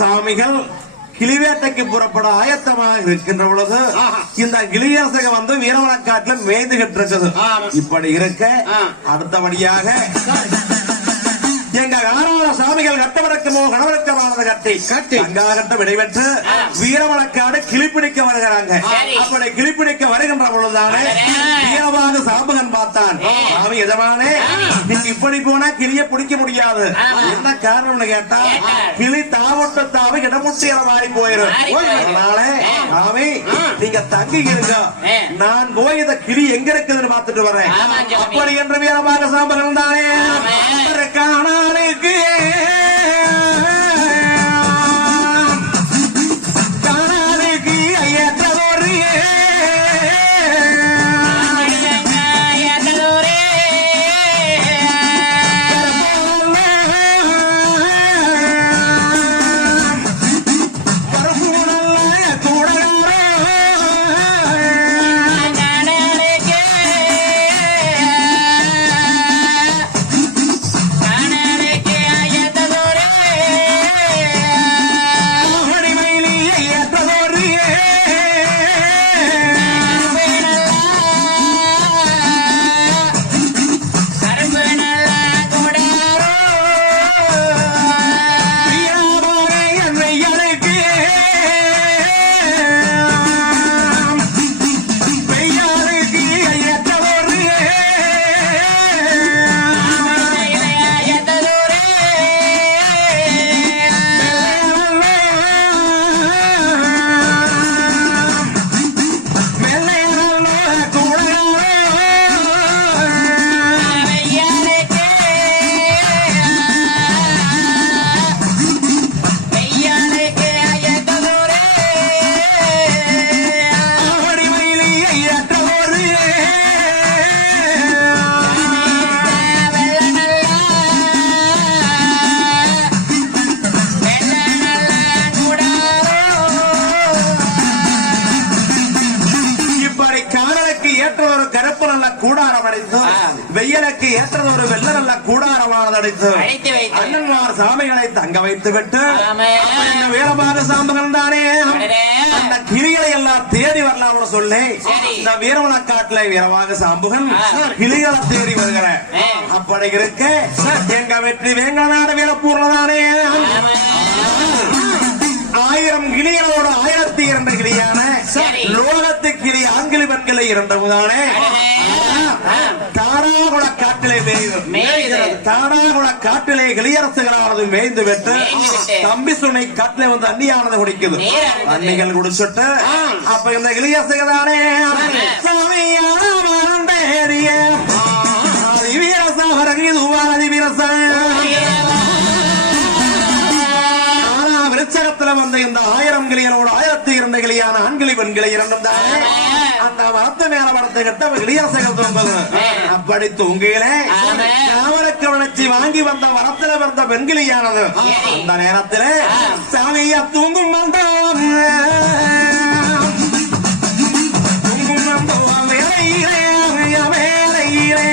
சாமிகள் கிளிவேட்டைக்கு புறப்பட ஆயத்தமாக இருக்கின்ற பொழுது இந்த கிளியரசகம் வந்து வீரவனக்காட்டில் மேய்ந்துகிட்டு இருக்குது. இப்படி இருக்க அடுத்தபடியாக எங்க ஆறாவது சாமிகள் கட்டவடக்கமோ கணவரக்கமானது கட்டி அங்காகட்டம் விடைபெற்று வீரவனக்காடு கிளிப்பிடிக்க வருகிறாங்க. அப்படி கிளிப்பிடிக்க வருகின்ற பொழுதுதானே வீரமாக சாம்பகன் பார்த்தான். சாமி எஜமானே, நீங்க இப்படி போனா கிளிய பிடிக்க முடியாது. என்ன காரணம்னு கேட்டா கிளி தாவட்டத்தாவை இடமுட்டி மாறி போயிரும். அதனால சாமி நீங்க தங்கி இருங்க, நான் போய் இந்த கிளி எங்க இருக்குதுன்னு பார்த்துட்டு வரேன். அப்படி என்று வீரமாக சாம்பகன் தானே காணாருக்கு வெயிலுக்கு ஏற்றது ஒரு வெள்ள நல்ல கூடாரமானது அடைத்து அண்ணன்மார் சாமிகளை தங்க வைத்து விட்டு வீரமாக சாம்பகன் தானே அந்த கிளிகளை எல்லாம் தேடி வரலாம்னு சொல்லி இந்த வீரவனக்காட்டுல வீரமாக சாம்பகன் கிளிகளை தேடி வருகிற. அப்படி இருக்க எங்க வெற்றி வேங்கநாடு வீரப்பூர்ல தானே 1000 கிளிகளோட 1002 கிளியான லோகத்து கிளி ஆங்கிலி பெண்களை இரண்டவுதானே தாராகுள காட்டிலே தாராகுள காட்டிலே கிளியரசுகளானது மேய்ந்து விட்டு தம்பி சுனை காட்டிலே வந்து அண்ணியானது குடிக்குது. அன்னிகள் குடிச்சுட்டு அப்ப இந்த கிளியரசுகளானே வீரசா வரகு துவாரதி வீரசா விருச்சகத்துல வந்த இந்த 1000 கிளிகளோட 1002 கிளியான ஆண்கிளி பெண்களை இரண்டும் தானே அந்த மரத்து மேல வளர்த்து கட்ட கிளியரசைகள் தூங்குது. அப்படி தூங்கிலே அவருக்கு வளர்ச்சி வாங்கி வந்த மரத்துல வந்த பெண்கிளியானது அந்த நேரத்திலே சாமியா தூங்கும் வந்தோம் தூங்கும் வந்தோம் வேலையிலே வேலையிலே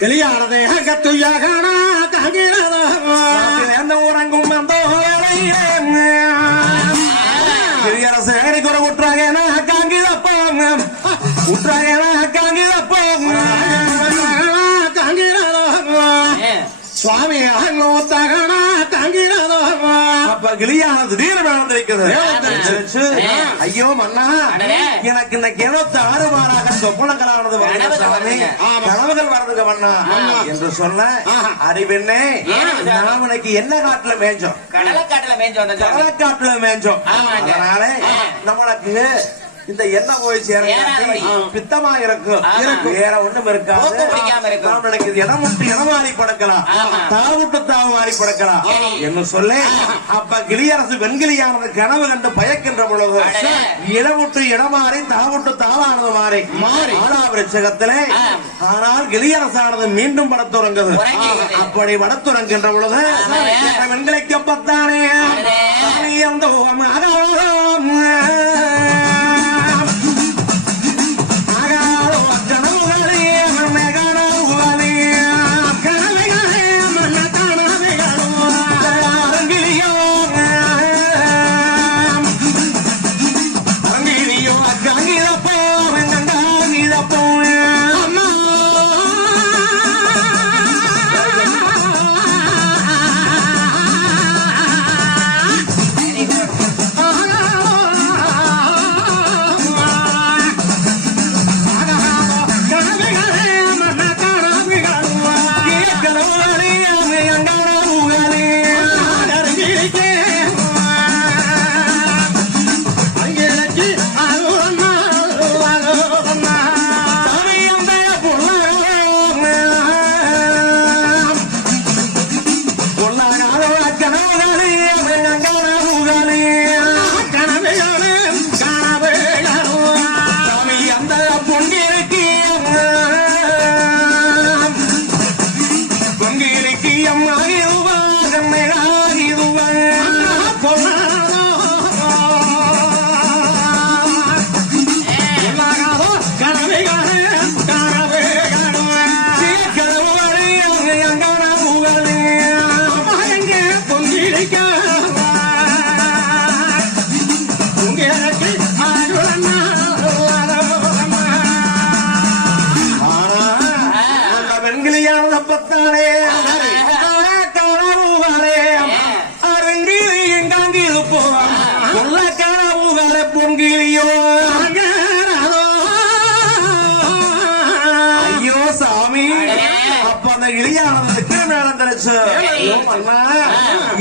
கிளியானதே துய்யாகான உறங்கும் அந்த கிளியரசு குறை விட்டுறாங்க காங்கிதப்போங்க விட்டுறாங்க காங்கிதப்போங்க சுவாமி தகன தங்கினதோ அப்ப கிளியானது திடீர்னு நடந்திருக்குது. ஐயோ மன்னா, எனக்கு இன்னைக்கு 76 மாறாக சொப்பனங்களானது கனவுகள் வரதுக்கு மன்னா என்று சொன்ன அறிவெண்ணே, நாம் இன்னைக்கு என்ன காட்டுல மேய்ச்சோம்? கடலக்காட்டுல மேய்ச்சோம். அதனால நம்மளுக்கு இந்த எண்ணெய் போய் சேர பித்தமா இருக்கும், வேற ஒண்ணும் இருக்காது. நம்மளுக்கு இடம் விட்டு இடம் மாறி படுக்கலாம், தாவுட்டு தாவு மாறி படுக்கலாம் என்று சொல்லி அப்ப கிளியரசு வெண்கிளியானது கனவு கண்டு பயக்கின்ற பொழுது இடம் விட்டு இடம் மாறி தாவுட்டு தாவானது மாறி ஆலாவிருச்சகத்திலே. ஆனால் கிளியரசானது மீண்டும் படத்துறங்குது. அப்படி படத்துறங்குகின்ற பொழுது வெண்கிளைக்கு பத்தானே அந்த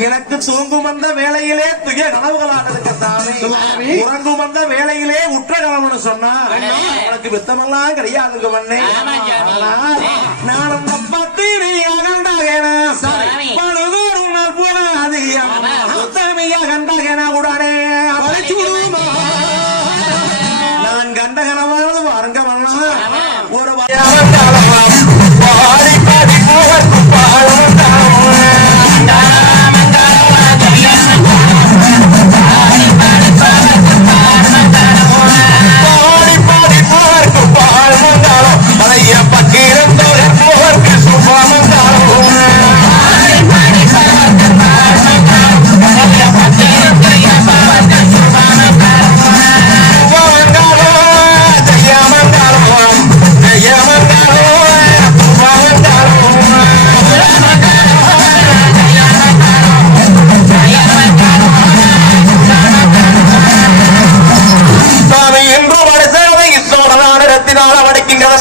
எனக்கு தூங்கும் அந்த வேளையிலே துய கனவுகளாக சாமி, உறங்கும் அந்த வேளையிலே உற்ற கனவுன்னு சொன்னா உனக்கு வித்தமெல்லாம் கிடையாதுங்க மண்ணே. ஆனால் நான் அந்த பத்திரியாக பழுதோறும் நாள் போல அதிகம் உத்தமையாக கண்டாக உடனே நான் கண்ட கனவானது பாருங்க மண்ணா. ஒரு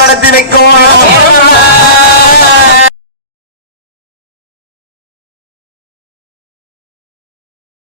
நடத்தி வைக்கும்